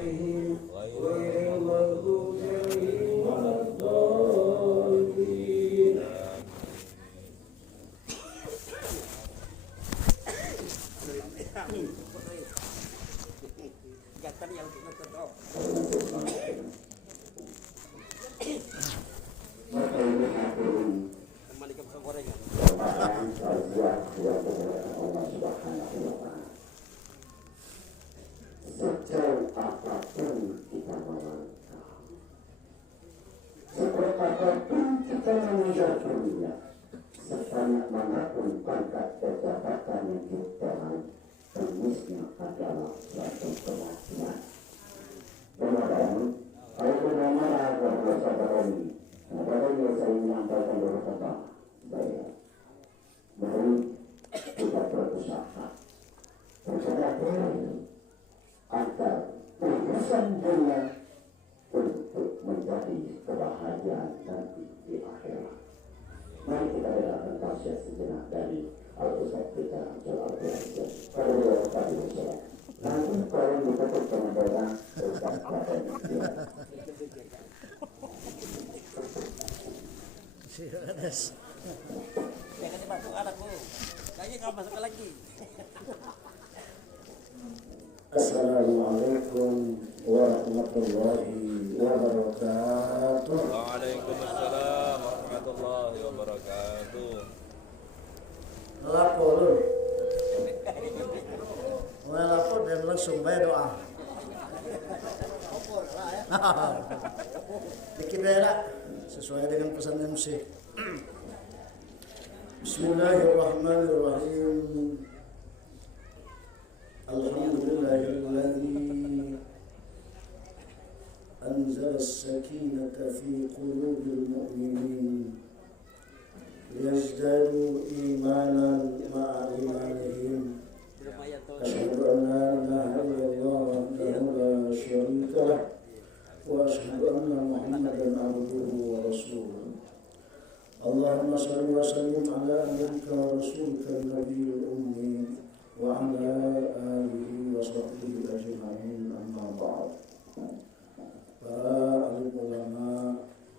عليهم غير المغضوب عليهم ولا الضالين. Sejauh apapun kita melangkah, sekuat apapun kita mengejar dunia, sebanyak manapun pangkat jabatan yang kita tulisnya adalah suatu kematian. Kemudian, saya benar-benar bersabar ini. Apabila saya menyampaikan beberapa saya mari kita berusaha agar urusan dunia untuk menjadi kebahagiaan nanti di akhirat. Mari kita dengarkan tausiah sejenak dari Al-Ustaz kita Al-Qur'an. Pada beliau tadi bersolat. Nanti kalau ditutup dengan doa Ustaz Bapak. Jangan dimasuk anakku. Kayaknya kamu masuk lagi. Assalamualaikum warahmatullahi wabarakatuh. Waalaikumsalam warahmatullahi wabarakatuh. Lapor. Mulai lapor dan langsung bayar doa. Bikin daerah sesuai dengan pesan MC. Bismillahirrahmanirrahim. Alhamdulillahilladzi anzala as-sakinata fi qulubil mu'minin liyazdadu imanan ma'a imanihim. Asyhadu an la ilaha illallah wahdahu la syarika lah wa asyhadu anna Muhammadan abduhu wa rasuluh. Allahumma shalli wa sallim ala nabiyyika wa rasulika an-nabiyil ummi wa ala alihi wa sahbihi ajma'in, amma ba'd. Para alim ulama,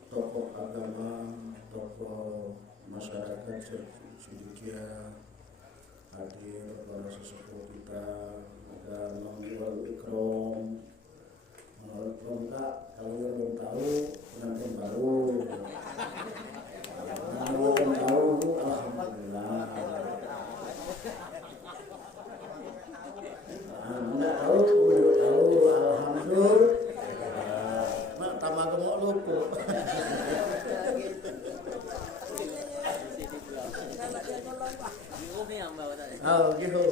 tokoh agama, tokoh masyarakat Sidikiyah, hadir para sesepuh kita, ada Mangwal Ikram, lengkap. Kalau yang belum tahu penonton baru, kalau yang tahu alhamdulillah. Nggak tahu, udah tahu alhamdulillah. Mak tambah gemuk lupa. Oh gitu.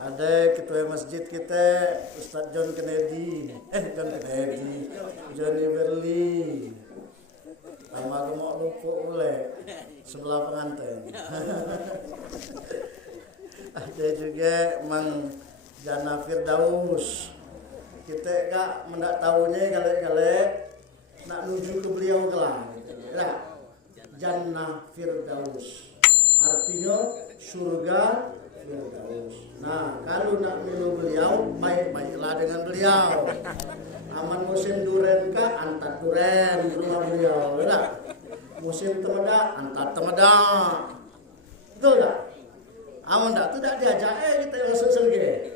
Ada ketua masjid kita Ustadz John Kennedy, Johnny Berli, sama gemuk lupa oleh sebelah pengantin. Ada juga Mang Jana Firdaus. Kita gak mendak tahunya kali-kali nak nuju ke beliau kelang. Ya, Jannah Firdaus. Artinya surga Firdaus. Nah, kalau nak milu beliau, baik-baiklah dengan beliau. Aman musim duren kah, antar duren di rumah beliau. Ya, musim temeda, antar temeda. Betul tak? Aman tak? Tidak diajak kita masuk surga.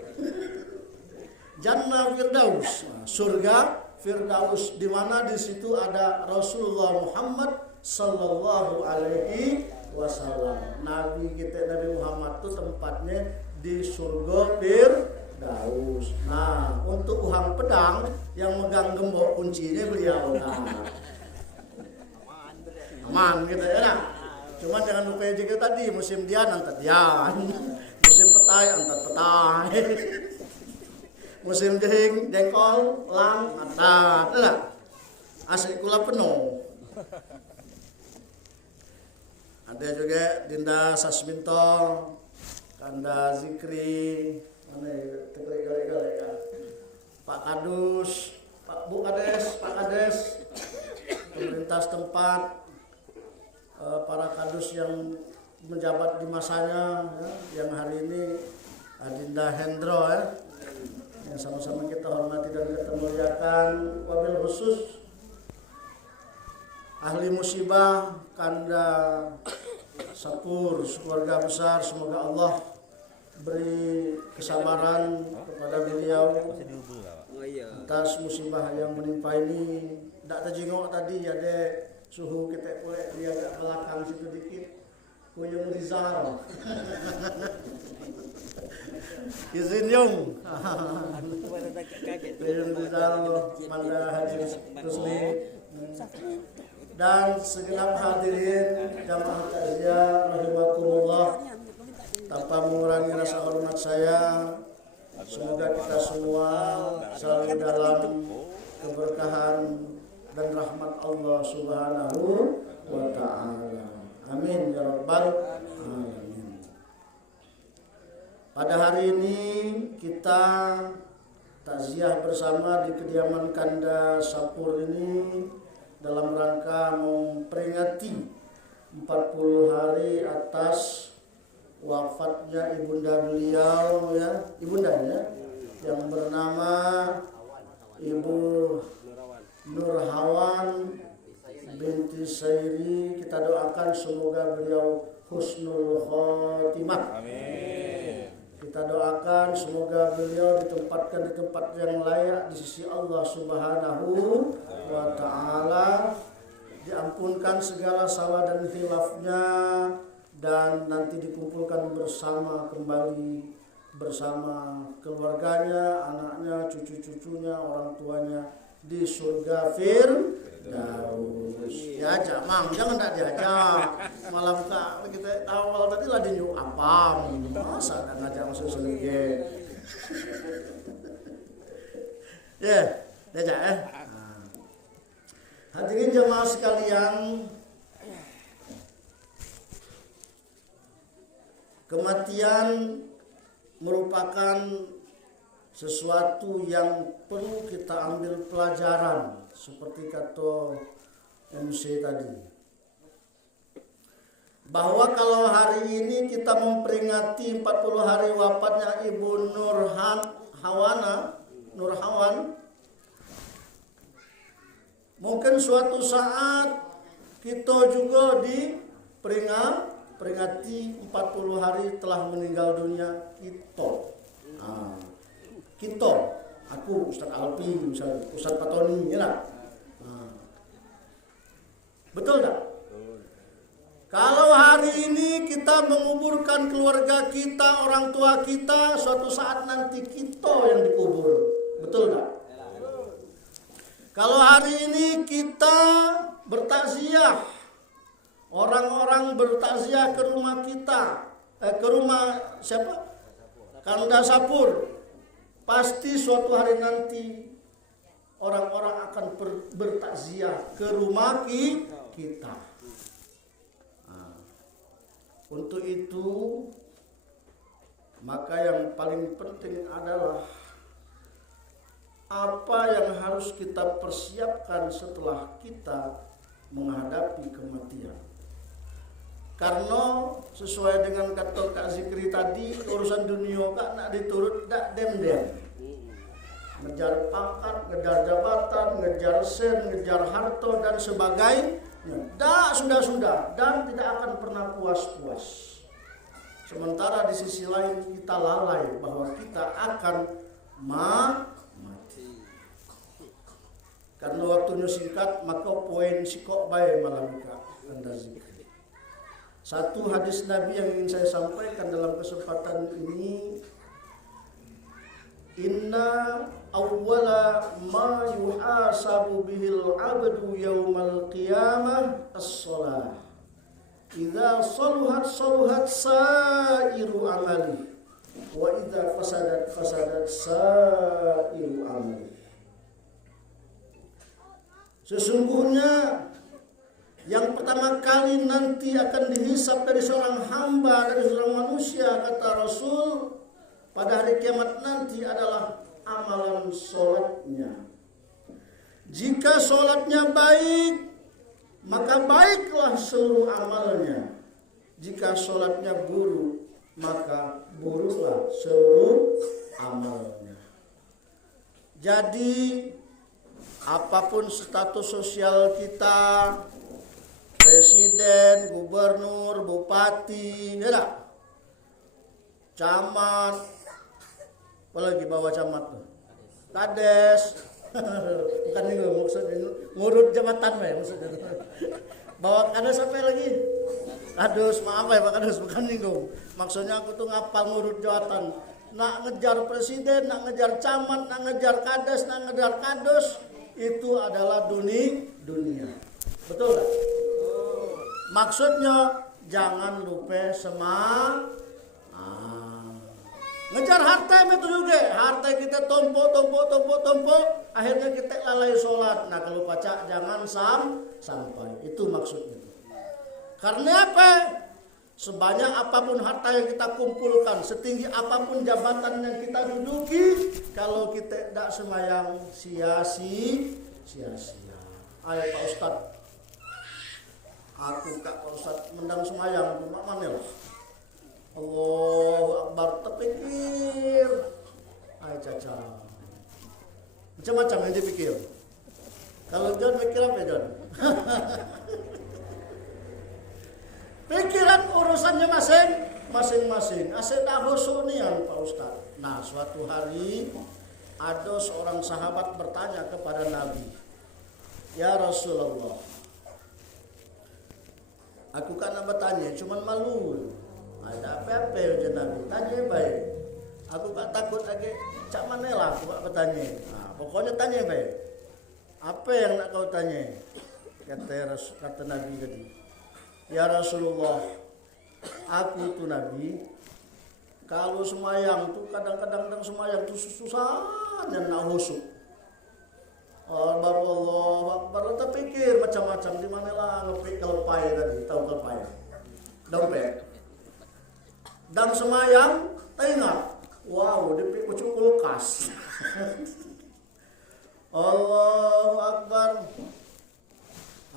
Jannah Firdaus, surga Firdaus, di mana di situ ada Rasulullah Muhammad sallallahu alaihi wasallam. Nabi kita Nabi Muhammad itu tempatnya di surga Firdaus. Nah, untuk uhang pedang yang megang gembok kuncinya beliau. Nah, aman gitu ya. Nah, cuma jangan lupa juga tadi musim dian antar dian, musim petai antar petai, musim jahing jengkol lang antar. Nah, asik kula penuh. Ada juga Dinda Sasminto, Kanda Zikri, Pak Kadus, Bu Kades, Pak Kades, pemerintah setempat, para kadus yang menjabat di masanya, ya, yang hari ini Adinda Hendro, ya, yang sama-sama kita hormati dan kita muliakan, wabil khusus ahli musibah Kanda Sapur keluarga besar, semoga Allah beri kesabaran kepada beliau atas musibah yang menimpa ini. Tidak terjengok tadi ada suhu kita boleh dia agak belakang situ dikit. Kuyung Rizal. Izin Yung. Kuyung Rizal Manda Haji Rusli. Dan segenap hadirin jamaah takziah rahimakumullah, tanpa mengurangi rasa hormat saya, semoga kita semua selalu dalam keberkahan dan rahmat Allah Subhanahu wa ta'ala. Amin ya rabbal alamin. Pada hari ini kita takziah bersama di kediaman Kanda Sapur ini dalam rangka memperingati 40 hari atas wafatnya ibunda beliau ya, ibundanya yang bernama Ibu Nurhawan binti Sairi. Kita doakan semoga beliau husnul khotimah. Amin. Kita doakan semoga beliau ditempatkan di tempat yang layak di sisi Allah Subhanahu wa ta'ala, diampunkan segala salah dan khilafnya, dan nanti dikumpulkan bersama kembali bersama keluarganya, anaknya, cucu-cucunya, orang tuanya di surga Firdaus. Diajak, Mang, jangan tak diajak. Malah buka kita awal tadi lah di apam. Masa tak ngajak masuk surga. Ya, diajak ya. Hadirin jemaah sekalian, kematian merupakan sesuatu yang perlu kita ambil pelajaran, seperti kata MC tadi, bahwa kalau hari ini kita memperingati 40 hari wafatnya Ibu Nurhawan, mungkin suatu saat kita juga diperingati 40 hari telah meninggal dunia kita. Kita, aku Ustaz Alpi misalnya, Ustaz Patoni, ya nak? Betul tak? Kalau hari ini kita menguburkan keluarga kita, orang tua kita, suatu saat nanti kita yang dikubur. Betul tak? Kalau hari ini kita bertakziah, orang-orang bertakziah ke rumah kita, ke rumah siapa? Kanda Sapur. Pasti suatu hari nanti orang-orang akan bertakziah ke rumah kita. Untuk itu, maka yang paling penting adalah apa yang harus kita persiapkan setelah kita menghadapi kematian. Karena sesuai dengan kata Kak Zikri tadi, urusan dunia Kak nak diturut dak dem-dem. Ngejar pangkat, ngejar jabatan, ngejar sen, ngejar harta dan sebagainya. Dak sudah dan tidak akan pernah puas-puas. Sementara di sisi lain kita lalai bahwa kita akan mati. Karena waktunya singkat, maka poin sikok bae malam Kak Anda zikir. Satu hadis Nabi yang ingin saya sampaikan dalam kesempatan ini, inna awwala ma yuhasabu bihil abdu yawmal qiyamah as-salah. Idza saluhat sairu amali wa idza fasadat sairu amali. Sesungguhnya yang pertama kali nanti akan dihisab dari seorang hamba, dari seorang manusia, kata Rasul, pada hari kiamat nanti adalah amalan sholatnya. Jika sholatnya baik, maka baiklah seluruh amalnya. Jika sholatnya buruk, maka buruklah seluruh amalnya. Jadi apapun status sosial kita, presiden, gubernur, bupati, ya tak? Camat, apalagi bawa camat tuh, kades, bukan ini maksudnya ngurut jabatan maksudnya. Bawa kades apa lagi? Kadus, maaf ya Pak Kadus, bukan nyinggung. Maksudnya aku tuh ngapal ngurut jabatan. Nak ngejar presiden, nak ngejar camat, nak ngejar kades, nak ngejar kadus, itu adalah dunia. Betul gak? Maksudnya jangan lupa ngejar harta itu juga. Harta kita tumpuk, akhirnya kita lalai sholat. Nah kalau pacak jangan sampai. Itu maksudnya. Karena apa? Sebanyak apapun harta yang kita kumpulkan, setinggi apapun jabatan yang kita duduki, kalau kita tidak sembahyang sia-sia. Ayo Pak Ustad, aku Pak Ustad mendang sembahyang cuma mana lah. Allahu Akbar, terpikir. Ayo caca. Macam-macam yang dipikir. Kalau John pikir apa John? Pikiran urusannya masing-masing. Asyik dah husunian Pak Ustaz. Nah suatu hari ada seorang sahabat bertanya kepada Nabi, ya Rasulullah, aku kan bertanya, cuman malu. Ada apa-apa ya Nabi? Tanya baik. Aku tak takut lagi. Cak mana lah aku tak bertanya. Nah, pokoknya tanya baik. Apa yang nak kau tanya? Kata Nabi tadi. Ya Rasulullah, aku tuh Nabi, kalau semayang tuh kadang-kadang semayang tuh susah dan nak husuk. Allah Akbar, terpikir macam-macam di mana lah ngepik kelpai tadi, tahu kelpai? Dompet. Dan semayang, tengok, wow, dipik kucuk kulkas. Allahu Akbar.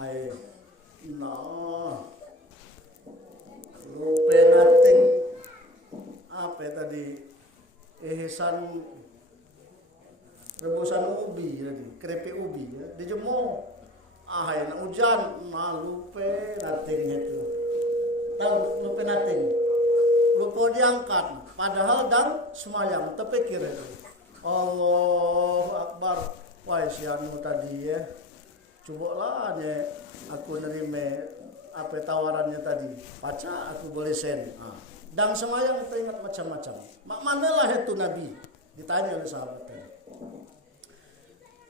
Ayo, nah. Lupa nating apa tadi ihsan rebusan ubi tadi keripik ubi ya dijemur nak hujan lupa nating itu tahu lupa nating lupa diangkat padahal dan semayang terpikir itu Allahu Akbar wah si anu tadi ya cobalah ya aku nerima apa tawarannya tadi, baca aku boleh sen. Dan semayang teringat macam-macam. Mak manalah itu Nabi? Ditanya oleh sahabat tadi.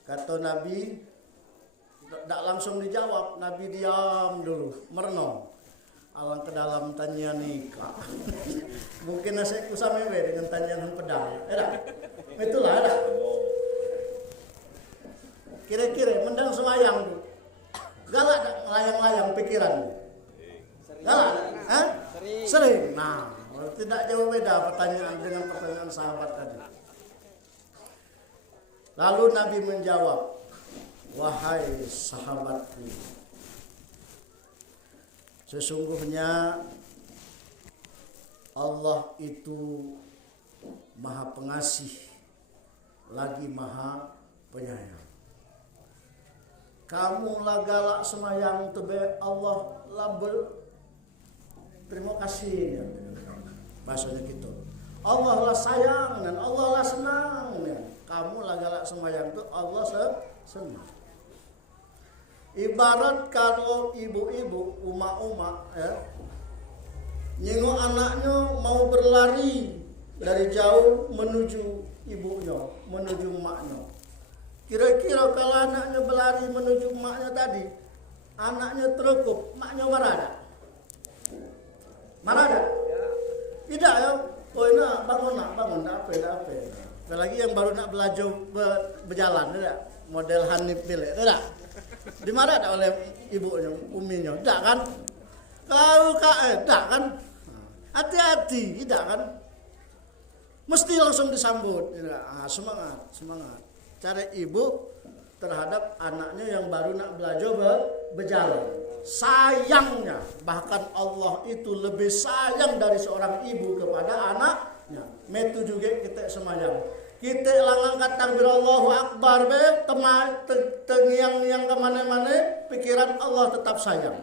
Kata Nabi, tak langsung dijawab. Nabi diam dulu, merenung. Alang ke dalam tanya nikah. Mungkin nasiku sama dengan tanyaan pedang. Itulah ada. Kira-kira mendang semayang tuh. Galak tak melayang-layang pikiran? Galak? Sering. Nah, tidak jauh beda pertanyaan dengan pertanyaan sahabat tadi. Lalu Nabi menjawab, wahai sahabatku, sesungguhnya Allah itu Maha Pengasih lagi Maha Penyayang. Kamu lah galak semayang tebe Allah lah terima kasih ya. Bahasanya gitu. Allah lah sayang dan Allah lah senang ya. Kamu lah galak semayang tuh Allah senang. Ibarat kalau ibu-ibu umak-umak ya, nyengok anaknya mau berlari dari jauh menuju ibunya, menuju emaknya. Kira-kira kalau anaknya berlari menuju emaknya tadi, anaknya terlekup, emaknya marah ada? Marah ada? Tidak ya? Oh ini bangun, apa? Apalagi yang baru nak belajar berjalan, tidak? Model Hanif Bilek, tidak? Dimarah tak oleh ibunya, uminya? Tidak kan? Kau tidak kan? Hati-hati, tidak kan? Mesti langsung disambut. Semangat. Cara ibu terhadap anaknya yang baru nak belajar berjalan. Sayangnya, bahkan Allah itu lebih sayang dari seorang ibu kepada anaknya. Itu juga kita semayang. Kita lang angkat takbir Allahu Akbar be, tengiang-niang kemana-mana, pikiran Allah tetap sayang.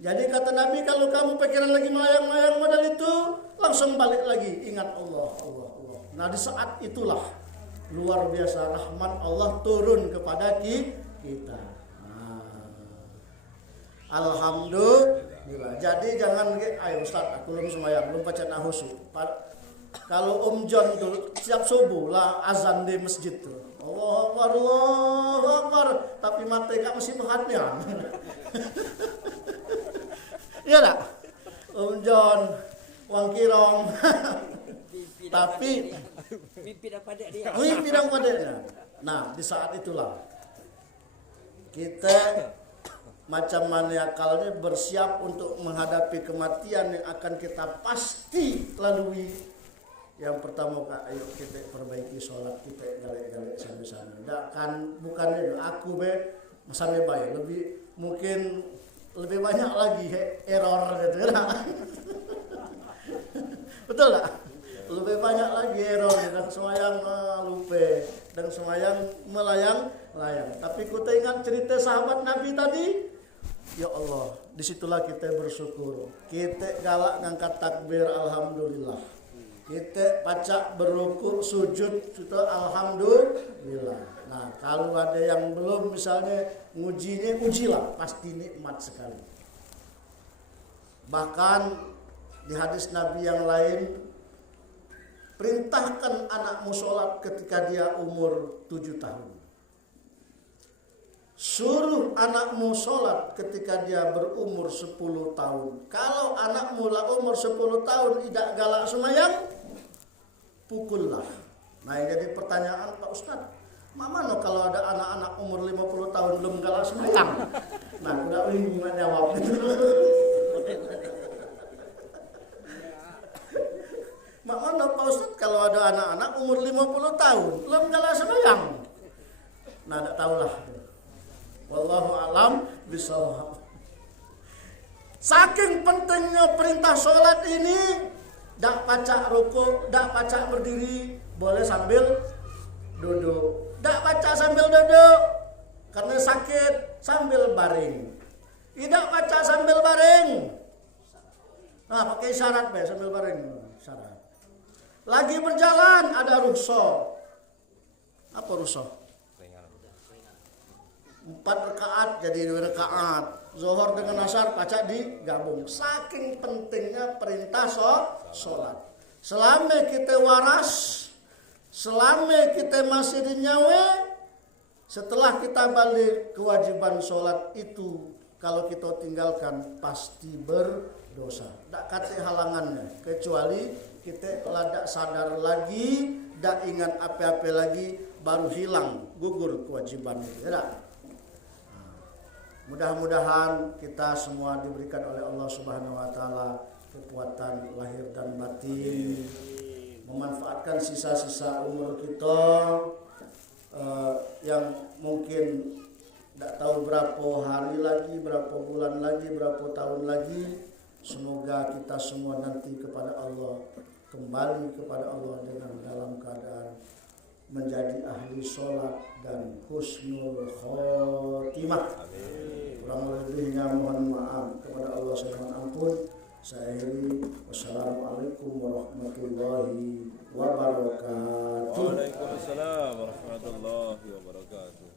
Jadi kata Nabi, kalau kamu pikiran lagi melayang-layang modal itu, langsung balik lagi, ingat Allah, Allah, Allah. Nah di saat itulah luar biasa rahmat Allah turun kepada kita. Alhamdulillah. Jadi jangan, ayo Ustaz, aku belum semayang, belum baca nahusu. Kalau Om John tuh siap subuh lah azan di masjid tuh. Allahu Akbar, Allahu Akbar. Tapi mati gak masih perhatian. Iya tak? Om John, Wang Kirong. Tapi mimpi dapat dia. mimpi dan padanya. Nah, di saat itulah kita macam maniakalnya bersiap untuk menghadapi kematian yang akan kita pasti lalui. Yang pertama, ayo kita perbaiki sholat kita galak-galak sana-sana. Bukan itu aku sampai baik, mungkin lebih banyak lagi error gitu lah. Betul tak? Lebih banyak lagi error dan semayang lupa dan semayang melayang-layang. Tapi kita ingat cerita sahabat Nabi tadi. Ya Allah, disitulah kita bersyukur. Kita galak ngangkat takbir, alhamdulillah. Kita baca berrukuk, sujud, kita alhamdulillah. Nah, kalau ada yang belum misalnya ngujinya, ujilah, pasti nikmat sekali. Bahkan di hadis Nabi yang lain, perintahkan anakmu sholat ketika dia umur 7 tahun. Suruh anakmu sholat ketika dia berumur 10 tahun. Kalau anakmu lah umur 10 tahun tidak galak semayang, pukullah. Nah yang jadi pertanyaan, Pak Ustadz, mana kalau ada anak-anak umur 50 tahun belum galak semayang? Nah udah bingung jawab. Mana Pak Ustadz kalau ada anak-anak umur 50 tahun belum galak semayang? Nah tidak tahulah. Wallahu alam bishawab. Saking pentingnya perintah sholat ini, dak pacak rukuk, dak pacak berdiri, boleh sambil duduk. Dak pacak sambil duduk karena sakit, sambil baring. Tidak pacak sambil baring. Nah, pakai syarat sambil baring, syarat. Lagi berjalan ada rukhsah. Apa rukhsah? 4 rakaat jadi 2 rakaat. Zuhur dengan asar pacak digabung. Saking pentingnya perintah sholat. Selama kita waras, selama kita masih dinyawa, setelah kita balik, kewajiban sholat itu kalau kita tinggalkan pasti berdosa. Tak kata halangannya, kecuali kita tidak sadar lagi, tidak ingat apa-apa lagi, baru hilang, gugur kewajiban itu. Ya, mudah-mudahan kita semua diberikan oleh Allah Subhanahu wa taala kekuatan lahir dan batin, memanfaatkan sisa-sisa umur kita yang mungkin tidak tahu berapa hari lagi, berapa bulan lagi, berapa tahun lagi. Semoga kita semua nanti kepada Allah, kembali kepada Allah dengan dalam keadaan menjadi ahli sholat dan husnul khotimah. Kurang lebihnya mohon maaf kepada Allah, saya mohon ampun. Saya akhiri, wassalamualaikum warahmatullahi wabarakatuh. Waalaikumsalam warahmatullahi wabarakatuh.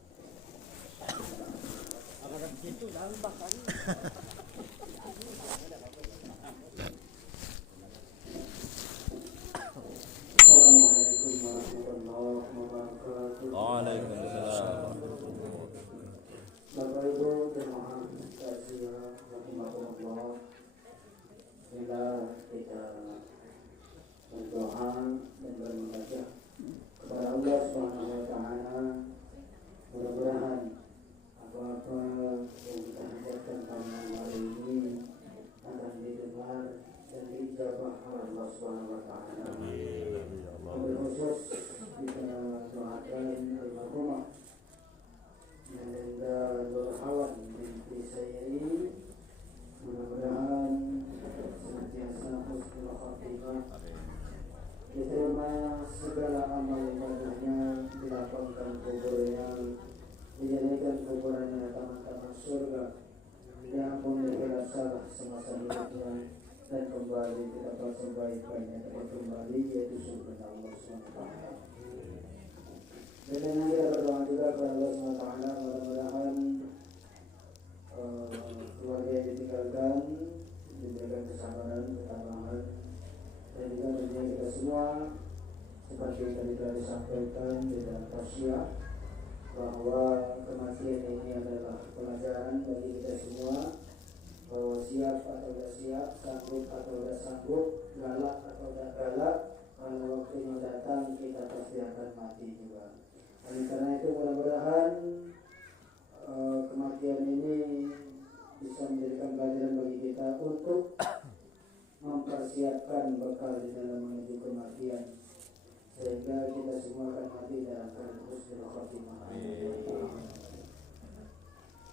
Assalamualaikum warahmatullahi wabarakatuh. Waalaikumsalam. Bapak Ibu jemaah sekalian rahimakumullah, bila kita berdoa dan bermunajat kepada Allah Subhanahu wa taala, mudah-mudahan apa-apa yang kita hajatkan pada hari ini akan didengar dan diijabah oleh Allah Subhanahu wa taala. Wabil khusus kita doakan almarhumah Melinda Nurhawan binti Sayyidi, mudah-mudahan senantiasa husnul khotimah, diterima segala lapangkan kuburnya, dijadikan kuburannya taman-taman surga, diampuni segala salah semasa hidupnya, dan kembali ke tempat sebaik-baiknya tempat kembali, yaitu surga Allah SWT. Dan kita berdoa juga kepada Allah SWT, mudah-mudahan keluarga yang ditinggalkan diberikan kesabaran, ketabahan, dan juga bagi kita semua seperti yang tadi telah disampaikan di dalam tausiah bahwa kematian ini adalah pelajaran bagi kita semua, bahwa siap atau tidak siap, sanggup atau tidak sanggup, galak atau tidak galak, kalau waktunya datang kita pasti akan mati juga. Oleh karena itu mudah-mudahan kematian ini bisa menjadikan pelajaran bagi kita untuk mempersiapkan bekal di dalam menuju kematian, sehingga kita semua akan mati dalam keadaan husnul khatimah.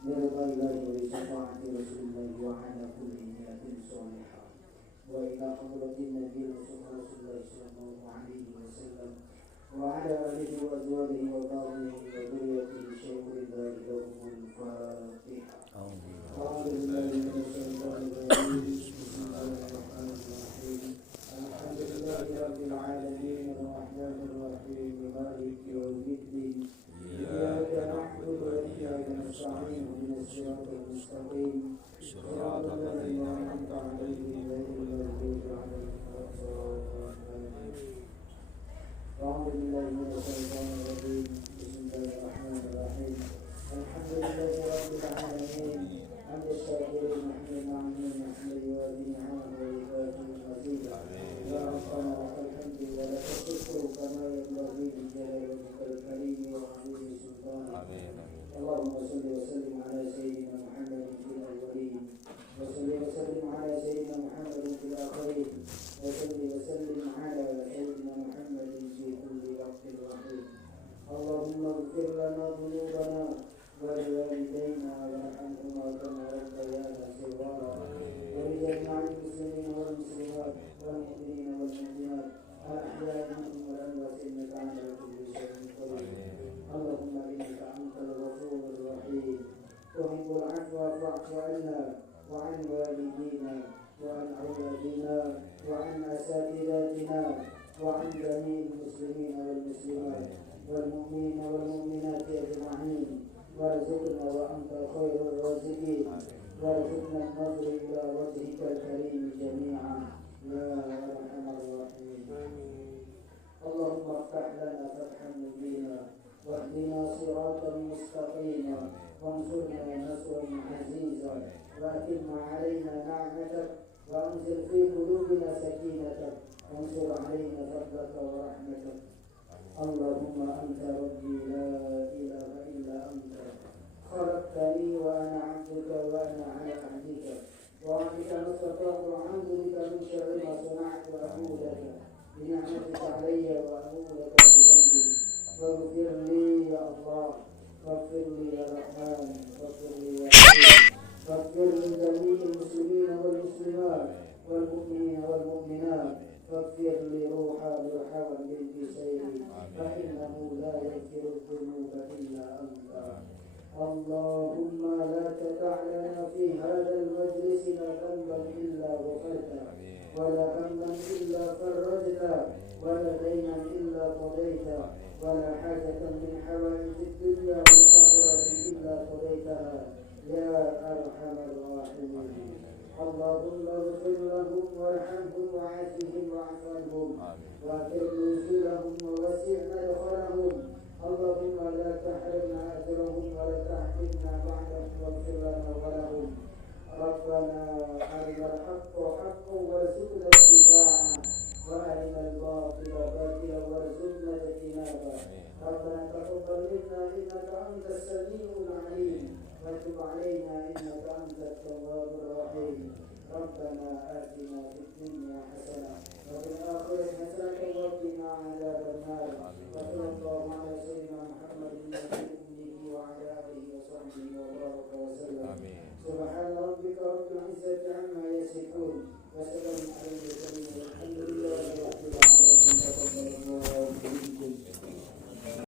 Nirvana wa syafaati Rasulullah wa ala kulli niyatin salihah wa ila hadratin Nabi Rasulullah sallallahu alaihi wasallam wa ala alihi wa azwajihi wa dhurriyyatihi wa dhurriyyatihi syai'un lahumul Fatiha. أعوذ بالله من الشيطان الرجيم. بسم الله الرحمن الرحيم. الحمد لله رب العالمين الرحمن الرحيم مالك يوم الدين. إياك نعبد وإياك نستعين اهدنا الصراط المستقيم صراط الذين أنعمت عليهم غير المغضوب عليهم ولا الضالين. أعوذ بالله من الشيطان الرجيم. بسم الله الرحمن الرحيم. الحمد لله رب العالمين حمد الشاكرين حمد المعنين حمد يوافي نعمه ويكافئ مزيدا. يا ربنا لك الحمد ولك الشكر كما ينبغي لجلال وجهك الكريم وعظيم سلطانك. اللهم صل وسلم على سيدنا محمد في الاولين وصل وسلم على سيدنا محمد في الاخرين وصل وسلم على سيدنا محمد في كل وقت وحين. اللهم اغفر لنا ذنوبنا ولوالدينا وارحمهما كما ربيانا صغارا ولجميع المسلمين والمسلمات والمؤمنين والمؤمنات الاحياء منهم والاموات انك على كل شيء قدير. اللهم انك انت الغفور الرحيم تحب العفو فاعف عنا وعن والدينا وعن اولادنا وعن اساتذتنا وعن جميع المسلمين والمسلمات والمؤمنين والمؤمنات اجمعين. وارزقنا وأنت خير الرازقين وارزقنا النظر إلى وجهك الكريم جميعا يا أرحم الراحمين. اللهم افتح لنا فتحا مبينا واهدنا صراطا مستقيما وانصرنا نصرا عزيزا وأتم علينا نعمتك وأنزل في قلوبنا سكينتك وانصر علينا فضلك ورحمتك. اللهم أنت ربي لا إله إلا أنت خلقتني وأنا عبدك وأنا على عهدك ووعدك ما استطعت وأعوذ بك من شر ما صنعت وأبوء لك بنعمتك علي وأبوء لك بذنبي فاغفر لي يا الله واغفر لي يا رحمن واغفر لي يا رحيم واغفر لجميع المسلمين والمسلمات والمؤمنين والمؤمنات واغفر لي روحا بنت سيدي فإنه لا يغفر الذنوب إلا أنت. اللهم لا تدع لنا في هذا المجلس ذنبا إلا غفرته ولا هما إلا فرجته ولا دينا إلا قضيته ولا حاجة من حوائج الدنيا والآخرة إلا قضيتها يا أرحم الراحمين. اللهم اغفر لهم وارحمهم وعافهم واعف عنهم واكرم نزلهم ووسع مدخلهم. اللهم لا تحرمنا اجرهم ولا تحرمنا بعدهم واغفر لنا ولهم. ربنا ارنا الحق حقا وارزقنا اتباعه وارنا الباطل باطلا وارزقنا اجتنابه. ربنا تقبل منا انك انت السميع العليم وتب علينا انك انت التواب الرحيم. ربنا آتنا في الدنيا حسنة وفي الآخرة حسنة وقنا عذاب النار. وصلى الله على سيدنا محمد وعلى وعلى آله وصحبه وبارك وسلم. سبحان ربك رب العزة عما يصفون وسلام على